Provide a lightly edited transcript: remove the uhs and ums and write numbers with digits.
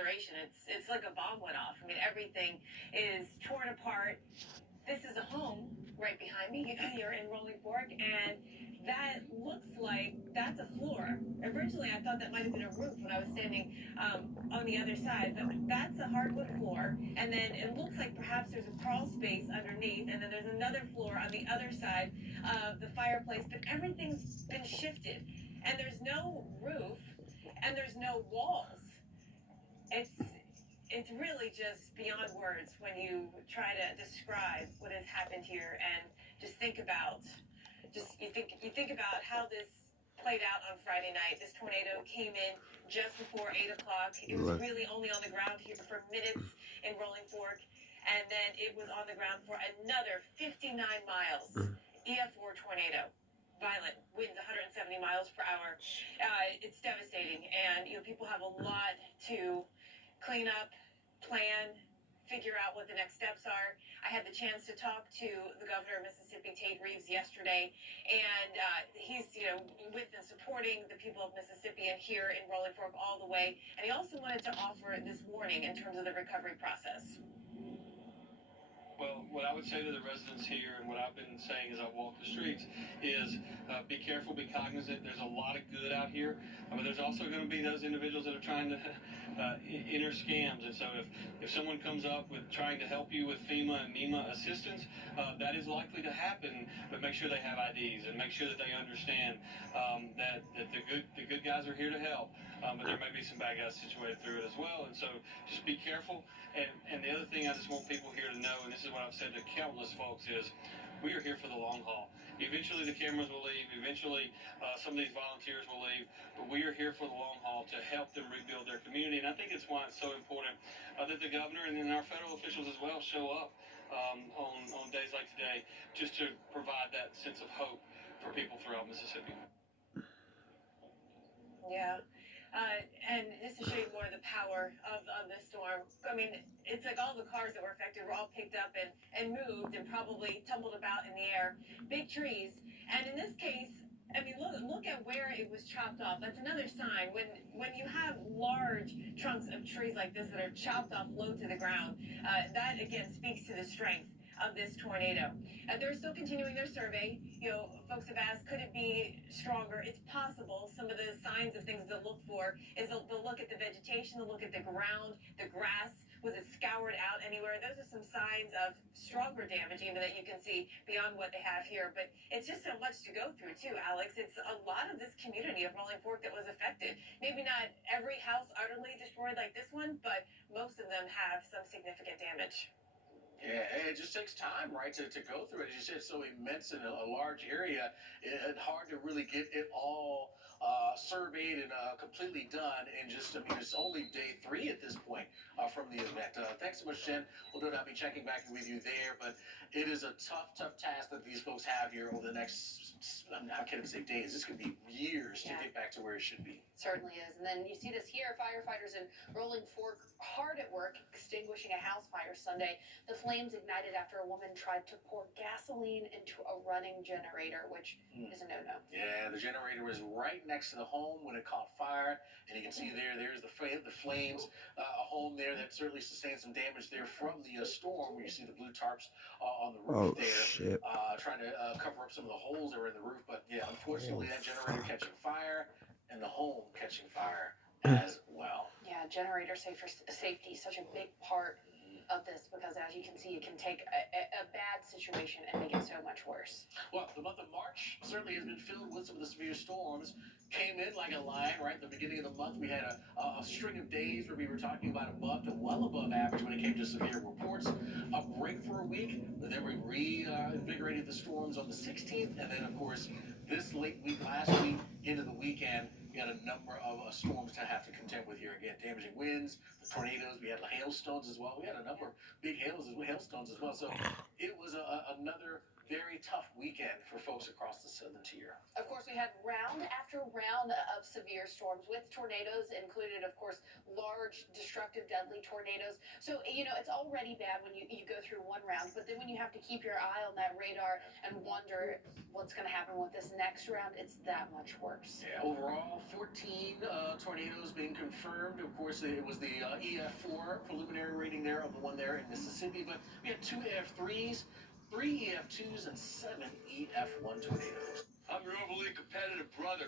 exaggeration. It's like a bomb went off. I mean, everything is torn apart. This is a home right behind me here in Rolling Fork, and that looks like that's a floor. Originally, I thought that might have been a roof when I was standing on the other side, but that's a hardwood floor. And then it looks like perhaps there's a crawl space underneath, and then there's another floor on the other side of the fireplace. But everything's been shifted, and there's no roof, and there's no walls. It's it's really just beyond words when you try to describe what has happened here and just think about you think about how this played out on Friday night. This tornado came in just before 8 o'clock. It was really only on the ground here for minutes in Rolling Fork, and then it was on the ground for another 59 miles. EF4 tornado. Violent winds, 170 miles per hour. It's devastating, and people have a lot to clean up, plan, figure out what the next steps are. I had the chance to talk to the governor of Mississippi, Tate Reeves, yesterday, and he's, with and supporting the people of Mississippi and here in Rolling Fork all the way. And he also wanted to offer this warning in terms of the recovery process. Well, what I would say to the residents here, and what I've been saying as I walk the streets, is be careful, be cognizant. There's a lot of good out here, but there's also going to be those individuals that are trying to enter scams. And so if someone comes up with trying to help you with FEMA and NEMA assistance, that is likely to happen. But make sure they have IDs and make sure that they understand that the good guys are here to help. But there may be some bad guys situated through it as well. And so just be careful. And the other thing I just want people here to know, and this is what I've said to countless folks, is we are here for the long haul. Eventually the cameras will leave. Eventually some of these volunteers will leave. But we are here for the long haul to help them rebuild their community. And I think it's why it's so important that the governor and then our federal officials as well show up on days like today just to provide that sense of hope for people throughout Mississippi. Yeah. And just to show you more of the power of this storm, I mean, it's like all the cars that were affected were all picked up and moved and probably tumbled about in the air. Big trees. And in this case, I mean, look at where it was chopped off. That's another sign. When you have large trunks of trees like this that are chopped off low to the ground, that, again, speaks to the strength of this tornado. They're still continuing their survey. Folks have asked, could it be stronger? It's possible. Some of the signs of things to look for is they'll look at the vegetation, they'll look at the ground, the grass. Was it scoured out anywhere? Those are some signs of stronger damage even that you can see beyond what they have here. But it's just so much to go through too, Alex. It's a lot of this community of Rolling Fork that was affected. Maybe not every house utterly destroyed like this one, but most of them have some significant damage. Yeah, it just takes time, right, to go through it. As you said, it's so immense in a large area. It's hard to really get it all surveyed and completely done. And just, I mean, it's only day 3 at this point from the event. Thanks so much, Jen. We'll no doubt be checking back with you there. But it is a tough task that these folks have here over the next, I can't even say days. This could be years to get back to where it should be. Certainly is. And then you see this here, firefighters in Rolling Fork hard at work extinguishing a house fire Sunday. The flames ignited after a woman tried to pour gasoline into a running generator, which is a no-no. Yeah, the generator was right next to the home when it caught fire, and you can see there's the flames. A home there that certainly sustained some damage there from the storm, where you see the blue tarps on the roof trying to cover up some of the holes that were in the roof. But yeah, unfortunately, that generator catching fire and the home catching fire as well. Yeah, generator safety is such a big part of this, because as you can see, it can take a bad situation and make it so much worse. Well, the month of March certainly has been filled with some of the severe storms. Came in like a lion, right? At the beginning of the month, we had a string of days where we were talking about above to well above average when it came to severe reports. A break for a week, but then we reinvigorated the storms on the 16th, and then, of course, this late week, last week, into the weekend, we had a number of storms to have to contend with here again. Damaging winds, the tornadoes, we had hailstones as well. We had a number of big hailstones as well. So it was another very tough weekend for folks across the southern tier. Of course, we had round after round of severe storms with tornadoes included, of course, large, destructive, deadly tornadoes. So, it's already bad when you go through one round, but then when you have to keep your eye on that radar and wonder what's going to happen with this next round, it's that much worse. Yeah, overall, 14 tornadoes being confirmed. Of course, it was the EF4 preliminary rating there of the one there in Mississippi, but we had 2 EF3s, 3 EF2s, and 7 EF1 tornadoes. I'm your overly competitive brother.